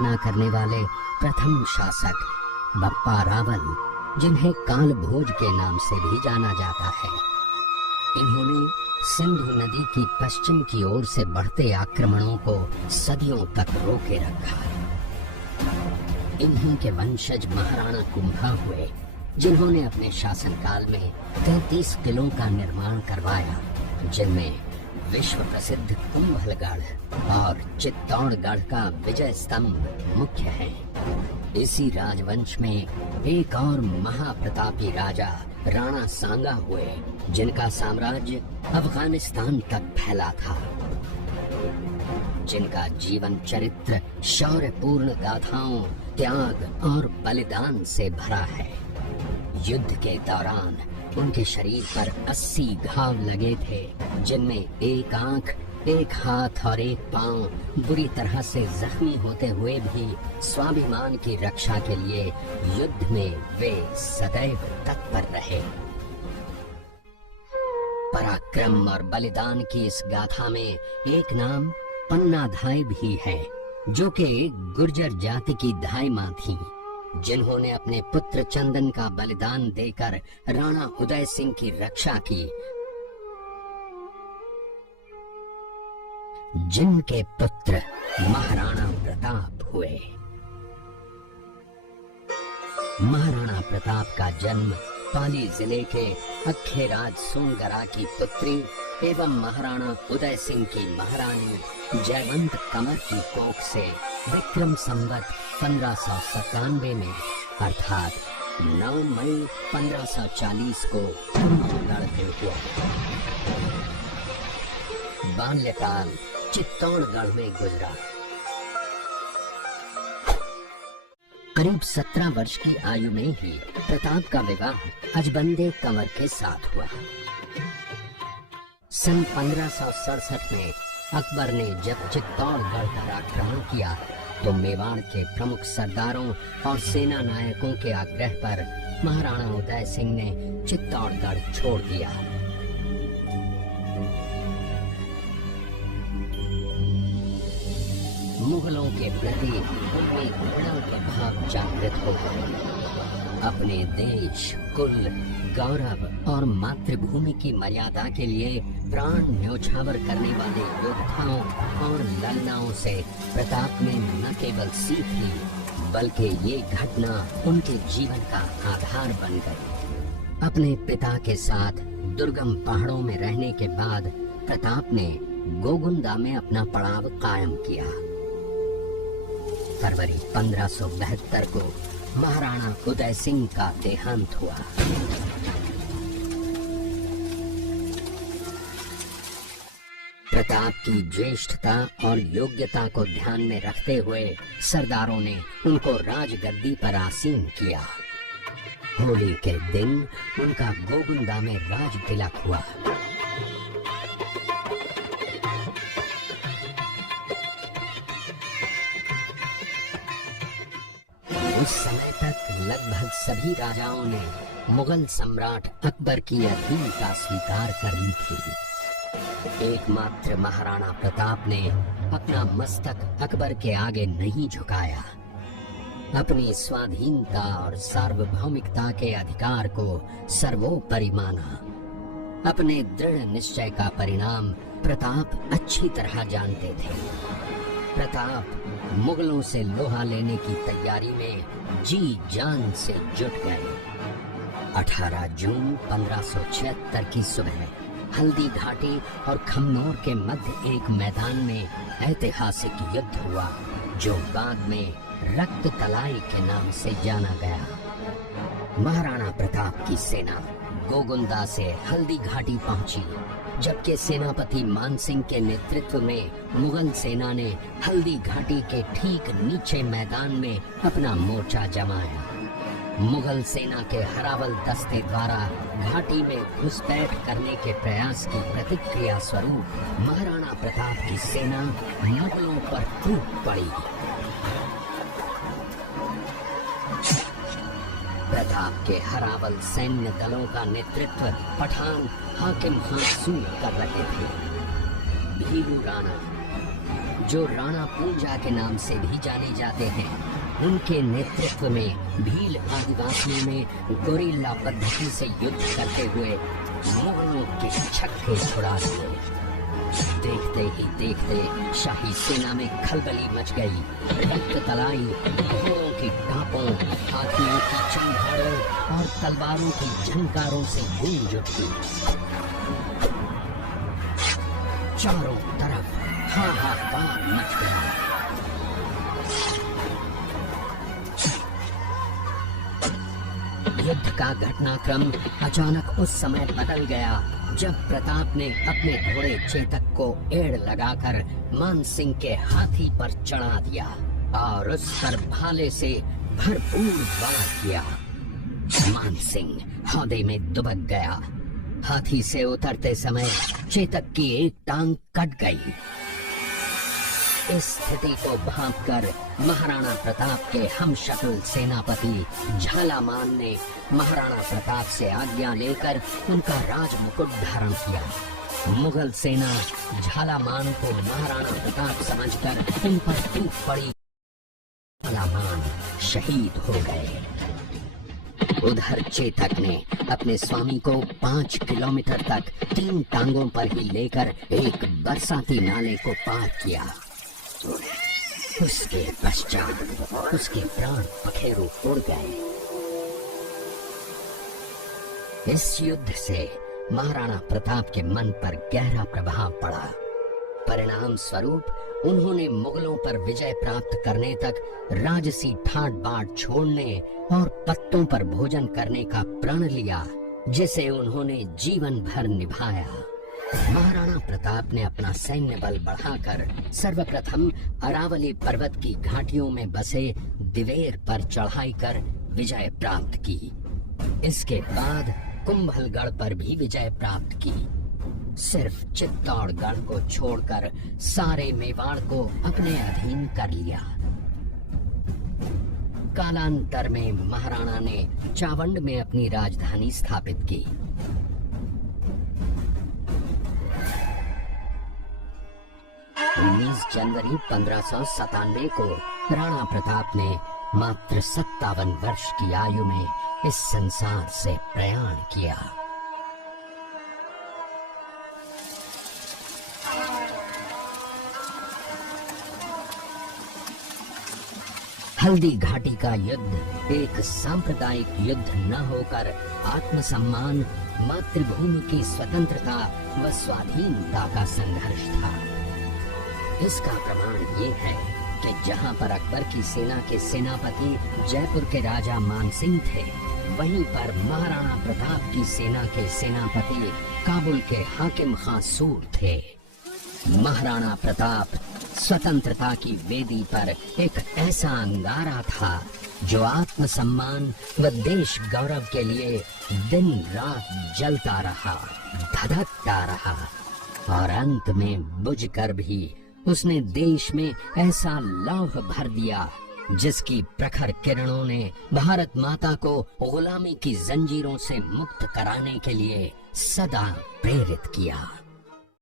स्थापना करने वाले प्रथम शासक बप्पा रावल, जिन्हें काल भोज के नाम से भी जाना जाता है। इन्होंने सिंधु नदी की पश्चिम की ओर से बढ़ते आक्रमणों को सदियों तक रोके रखा। इन्हीं के वंशज महाराणा कुंभा हुए, जिन्होंने अपने शासनकाल में 33 किलों का निर्माण करवाया, जिनमें विश्व प्रसिद्ध कुंभलगढ़ और चित्तौड़गढ़ का विजय स्तंभ मुख्य हैं। इसी राजवंश में एक और महाप्रतापी राजा राणा सांगा हुए, जिनका साम्राज्य अफगानिस्तान तक फैला था, जिनका जीवन चरित्र शौर्यपूर्ण गाथाओं, त्याग और बलिदान से भरा है। युद्ध के दौरान उनके शरीर पर 80 घाव लगे थे, जिनमें एक आंख, एक हाथ और एक पांव बुरी तरह से जख्मी होते हुए भी स्वाभिमान की रक्षा के लिए युद्ध में वे सदैव तत्पर रहे। पराक्रम और बलिदान की इस गाथा में एक नाम पन्नाधाय भी है, जो कि एक गुर्जर जाति की धाय मां थी, जिन्होंने अपने पुत्र चंदन का बलिदान देकर राणा उदय सिंह की रक्षा की, जिनके पुत्र महाराणा प्रताप हुए। महाराणा प्रताप का जन्म पाली जिले के अखेराज सोनगरा की पुत्री एवं महाराणा उदय सिंह की महारानी जयवंत कमर की कोख से विक्रम संवत 1597 में अर्थात 9 मई 1540 को कुंभलगढ़ में हुआ। बाल्यकाल चित्तौड़गढ़ में गुजरा। करीब 17 वर्ष की आयु में ही प्रताप का विवाह अजबंदे कंवर के साथ हुआ। सन 1567 में अकबर ने जब चित्तौड़गढ़ पर आक्रमण किया, तो मेवाड़ के प्रमुख सरदारों और सेना नायकों के आग्रह पर महाराणा उदय सिंह ने चित्तौड़गढ़ छोड़ दिया। मुगलों के प्रति उनमें घृणा के भाव जागृत हो गए। अपने देश, कुल, गौरव और मातृभूमि की मर्यादा के लिए प्राण न्योछावर करने वाले योद्धाओं और ललनाओं से प्रताप ने न केवल सीख ली, बल्कि ये घटना उनके जीवन का आधार बन गई। अपने पिता के साथ दुर्गम पहाड़ों में रहने के बाद प्रताप ने गोगुंदा में अपना पड़ाव कायम किया। फरवरी 1572 को महाराणा उदय सिंह का देहांत हुआ। प्रताप की ज्येष्ठता और योग्यता को ध्यान में रखते हुए सरदारों ने उनको राजगद्दी पर आसीन किया। होली के दिन उनका गोगुंदा में राज तिलक हुआ। उस समय तक लगभग सभी राजाओं ने मुगल सम्राट अकबर की अधीनता स्वीकार कर ली थी। एकमात्र महाराणा प्रताप ने अपना मस्तक अकबर के आगे नहीं झुकाया। अपनी स्वाधीनता और सार्वभौमिकता के अधिकार को सर्वोपरि माना। अपने दृढ़ निश्चय का परिणाम प्रताप अच्छी तरह जानते थे। प्रताप मुगलों से लोहा लेने की तैयारी में जी जान से जुट गए। 18 जून 1576 की सुबह हल्दी घाटी और खमनोर के मध्य एक मैदान में ऐतिहासिक युद्ध हुआ, जो बाद में रक्त तलाई के नाम से जाना गया। महाराणा प्रताप की सेना गोगुंदा से हल्दी घाटी पहुंची, जबकि सेनापति मानसिंह के नेतृत्व में मुगल सेना ने हल्दी घाटी के ठीक नीचे मैदान में अपना मोर्चा जमाया। मुगल सेना के हरावल दस्ते द्वारा घाटी में घुसपैठ करने के प्रयास की प्रतिक्रिया स्वरूप महाराणा प्रताप की सेना मुगलों पर टूट पड़ी। प्रताप के हरावल सैन्य दलों का नेतृत्व पठान हाकिम हासूर कर रहे थे। भीरू राणा, जो राणा पूंजा के नाम से भी जाने जाते हैं, उनके नेतृत्व में भील आदिवासियों ने गोरिल्ला पद्धति से युद्ध करते हुए मुगलों के छक्के छुड़ा दिए। देखते ही देखते शाही सेना में खलबली मच गई। रक्त तलाई घोड़ों की टापों, हाथियों की चंघाड़ों और तलवारों की झंकारों से गूंज उठी। चारों तरफ हाहाकार मच गया। युद्ध का घटनाक्रम अचानक उस समय बदल गया जब प्रताप ने अपने घोड़े चेतक को एड़ लगाकर मानसिंह के हाथी पर चढ़ा दिया और उस पर भाले से भरपूर वार किया। मानसिंह हौदे में दुबक गया। हाथी से उतरते समय चेतक की एक टांग कट गई। इस स्थिति को भांपकर महाराणा प्रताप के हमशक्ल सेनापति झालामान ने महाराणा प्रताप से आज्ञा लेकर उनका राज मुकुट धारण किया। मुगल सेना झालामान को महाराणा प्रताप समझकर उन पर टूट पड़ी। झालामान शहीद हो गए। उधर चेतक ने अपने स्वामी को 5 किलोमीटर तक 3 टांगों पर ही लेकर एक बरसाती नाले को पार किया। उसके पश्चात उसके प्राण पखेरु उड़ गए। इस युद्ध से महाराणा प्रताप के मन पर गहरा प्रभाव पड़ा। परिणाम स्वरूप उन्होंने मुगलों पर विजय प्राप्त करने तक राजसी ठाट बाट छोड़ने और पत्तों पर भोजन करने का प्रण लिया, जिसे उन्होंने जीवन भर निभाया। महाराणा प्रताप ने अपना सैन्य बल बढ़ाकर सर्वप्रथम अरावली पर्वत की घाटियों में बसे दिवेर पर चढ़ाई कर विजय प्राप्त की। इसके बाद कुंभलगढ़ पर भी विजय प्राप्त की। सिर्फ चित्तौड़गढ़ को छोड़कर सारे मेवाड़ को अपने अधीन कर लिया। कालांतर में महाराणा ने चावंड में अपनी राजधानी स्थापित की। 19 जनवरी 1597 को राणा प्रताप ने मात्र 57 वर्ष की आयु में इस संसार से प्रयाण किया। हल्दी घाटी का युद्ध एक सांप्रदायिक युद्ध न होकर आत्मसम्मान, मातृभूमि की स्वतंत्रता व स्वाधीनता का संघर्ष था। इसका प्रमाण ये है कि जहां पर अकबर की सेना के सेनापति जयपुर के राजा मानसिंह थे, वहीं पर महाराणा प्रताप की सेना के सेनापति काबुल के हाकिम खां सूर थे। महाराणा प्रताप स्वतंत्रता की वेदी पर एक ऐसा अंगारा था जो आत्मसम्मान व देश गौरव के लिए दिन रात जलता रहा, धधकता रहा और अंत में बुझकर भी उसने देश में ऐसा लौह भर दिया जिसकी प्रखर किरणों ने भारत माता को गुलामी की जंजीरों से मुक्त कराने के लिए सदा प्रेरित किया।